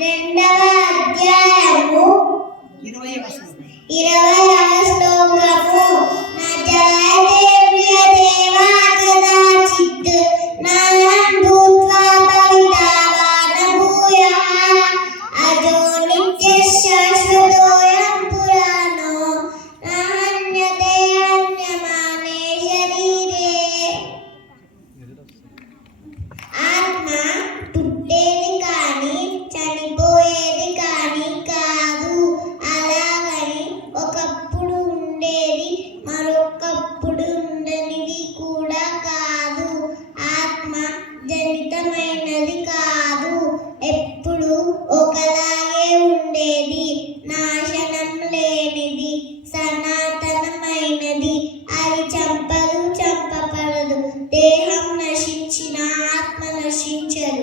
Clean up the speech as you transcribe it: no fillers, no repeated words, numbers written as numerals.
రెండవ అధ్యాయము 20వ శ్లోకము. నా జాయతే ప్రియ దేవా కదాచిత్ నాయం భూత్వా భవితావాన భూయః అజో నిత్యః శాశ్వతోయం పురాణో నాహన్యతే హన్యమానే శరీరే. ఆత్మ పుట్టేది కానీ చనిపోయేది కానీ కాదు. అలాగని ఒకప్పుడు ఉండేది మరొకప్పుడు ఉండనిది కూడా కాదు. ఆత్మ జనితమైనది కాదు, ఎప్పుడు ఒకలాగే ఉండేది, నాశనం లేనిది, సనాతనమైనది. అది చంపదు, చంపబడదు. దేహం నశించిన ఆత్మ నశించదు.